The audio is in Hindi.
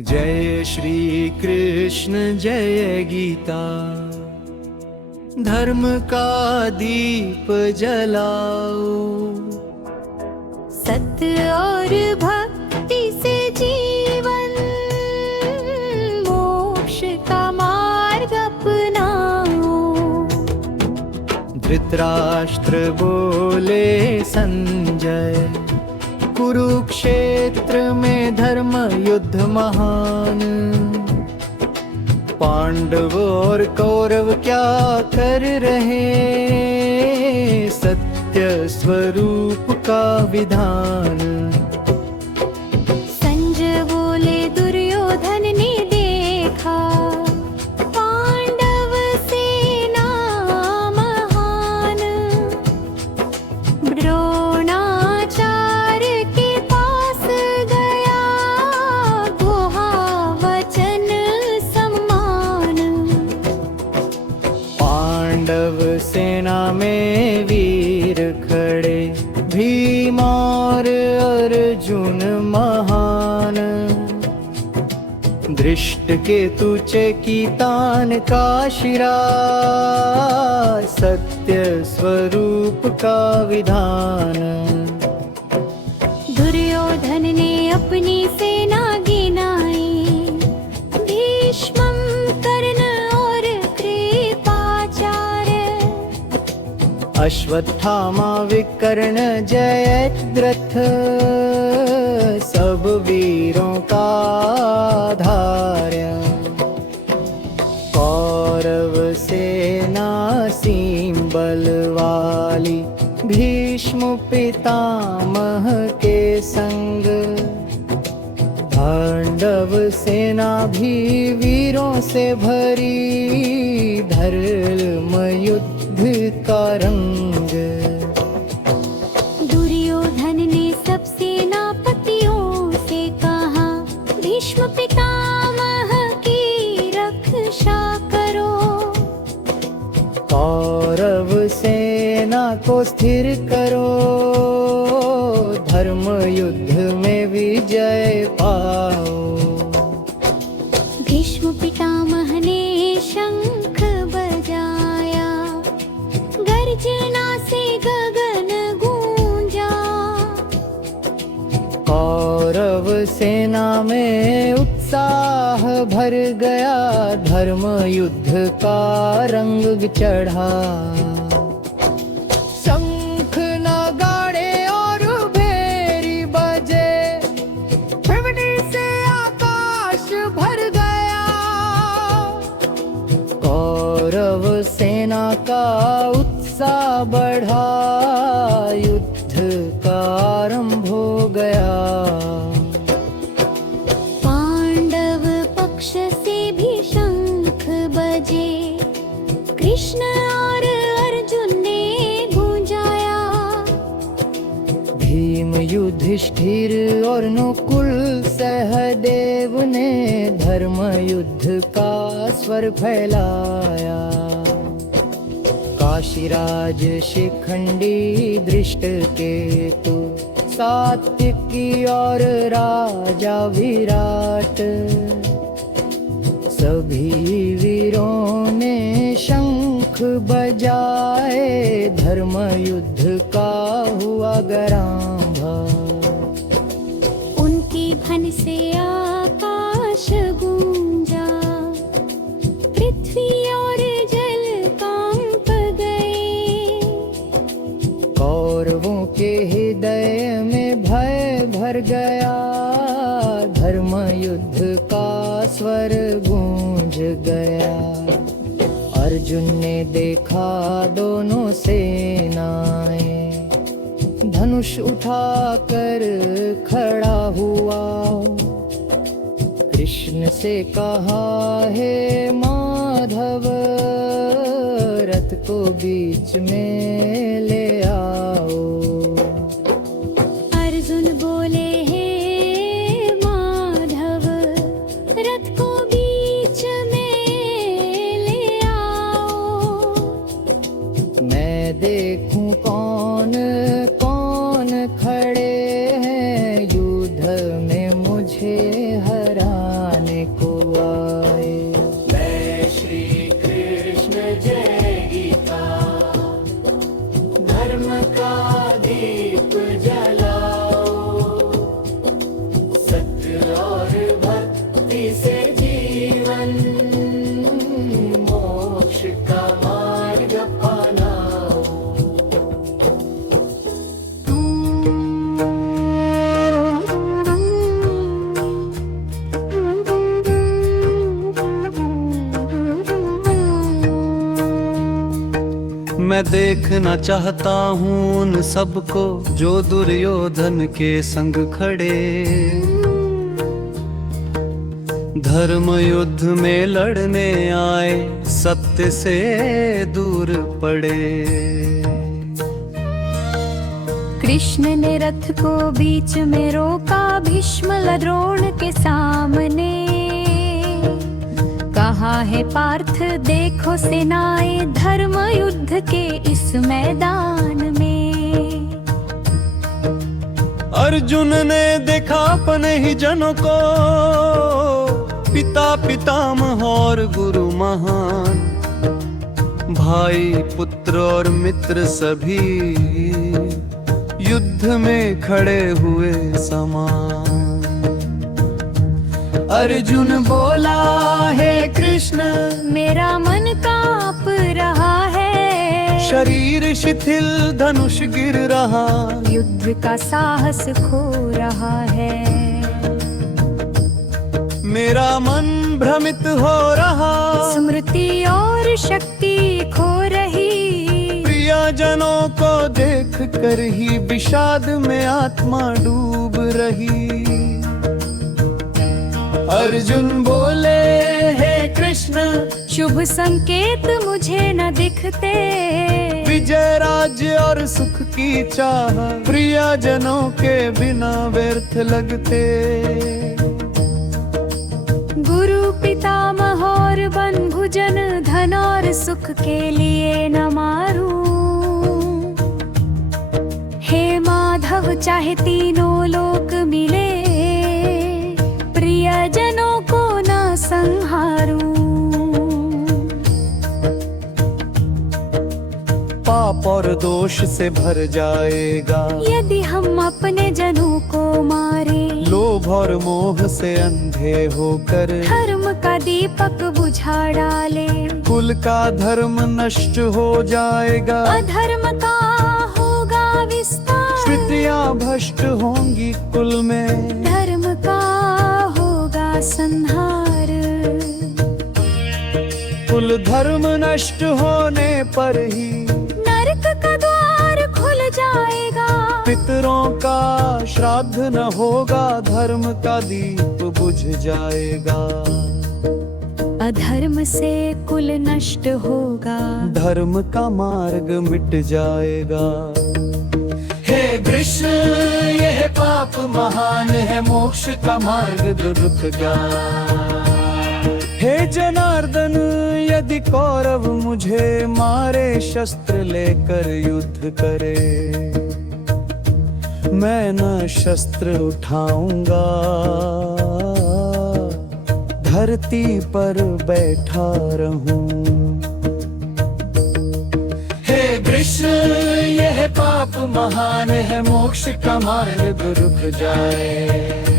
जय श्री कृष्ण जय गीता, धर्म का दीप जलाओ। सत्य और भक्ति से जीवन, मोक्ष का मार्ग अपनाओ। धृतराष्ट्र बोले संजय, कुरुक्षेत्र में धर्म युद्ध महान। पांडव और कौरव क्या कर रहे, सत्य स्वरूप का विधान। संजय बोले दुर्योधन ने देखा, पांडव सेना महान। द्रोणाचार्य के पास गया, गुहा वचन सम्मान। पांडव सेना में वीर खड़े, भीम और अर्जुन महान। धृष्टकेतु चेकितान का शिरा, सत्य स्वरूप का विधान। दुर्योधन ने अपनी सेना गिनाई, भीष्मं कर्ण और कृपाचार्य। अश्वत्थामा विकर्ण जयद्रथ, सब वीरों का आधार्य। कौरव सेना सीम बल वाली, भीष्म पितामह के संग। पांडव सेना भी वीरों से भरी, धर्म युद्ध का रंग। दुर्योधन ने सब सेनापतियों से कहा, भीष्म पितामह की रक्षा करो। कौरव सेना को स्थिर करो, धर्म युद्ध में विजय पाओ। भीष्म पितामह ने शंख बजाया, गर्जना से गगन गूंजा। कौरव सेना में उत्साह भर गया, धर्म युद्ध का रंग चढ़ा। शंख नगाड़े और भेरी बजे, ध्वनि से आकाश भर गया। कौरव सेना का उत्साह बढ़ा, युद्ध का आरंभ हो गया। पांडव पक्ष से भी शंख बजे, कृष्ण और अर्जुन ने गूंजाया। भीम युधिष्ठिर और नकुल सहदेव ने धर्म युद्ध का स्वर फैलाया। काशीराज शिखंडी दृष्टकेतु, सात्विकी और राजा विराट। सभी वीरों ने शंख बजाए, धर्म युद्ध का हुआ गरांभा। उनकी धन से आकाश गूंजा, पृथ्वी और जल कांप गए। कौरवों के हृदय में भय भर गया, धर्म युद्ध का स्वर गूंज गया। अर्जुन ने देखा दोनों सेनाएं, धनुष उठाकर खड़ा हुआ। कृष्ण से कहा, हे माधव, रथ को बीच में ले आओ। अर्जुन बोले, हे माधव, रथ को बीच में ले आओ। मैं देखूं कौन कौन खड़े हैं, युद्ध में मुझे हराने। मैं देखना चाहता हूँ उन सबको जो दुर्योधन के संग खड़े धर्म युद्ध में लड़ने आए, सत्य से दूर पड़े। कृष्ण ने रथ को बीच में रोका, भीष्म द्रोण के सामने। कहा है पार्थ देखो सेनाएं धर्म युद्ध के इस मैदान में। अर्जुन ने देखा अपने ही जनों को, पिता पितामह और गुरु महान, भाई पुत्र और मित्र सभी युद्ध में खड़े हुए समान। अर्जुन बोला हे कृष्ण मेरा मन कांप रहा है, शरीर शिथिल धनुष गिर रहा, युद्ध का साहस खो रहा है। मेरा मन भ्रमित हो रहा, स्मृति और शक्ति खो रही, प्रियजनों को देख कर ही विषाद में आत्मा डूब रही। अर्जुन बोले हे कृष्ण शुभ संकेत मुझे न दिखते, विजय राज्य और सुख की चाह प्रियजनों के बिना व्यर्थ लगते। गुरु पितामह और बंधुजन धन और सुख के लिए न मारूं। हे माधव चाहे तीनों लोक मिले, प्रियजनों को न संहारूं। पाप और दोष से भर जाएगा यदि हम अपने जनों को मारे, लोभ और मोह से अंधे होकर धर्म का दीपक बुझा डाले। कुल का धर्म नष्ट हो जाएगा, अधर्म का होगा विस्तार, श्रुतियाँ भ्रष्ट होंगी कुल में, धर्म का होगा संहार। कुल धर्म नष्ट होने पर ही नरक का द्वार खुल जाएगा, पितरों का श्राद्ध न होगा, धर्म का दीप बुझ जाएगा। अधर्म से कुल नष्ट होगा, धर्म का मार्ग मिट जाएगा। हे कृष्ण यह पाप महान है, मोक्ष का मार्ग रुक जा। हे जनार्दन यदि कौरव मुझे मारे, शस्त्र लेकर युद्ध करे, मैं न शस्त्र उठाऊंगा, धरती पर बैठा रहूं। हे कृष्ण यह पाप महान है, मोक्ष का मार्ग रुक जाए।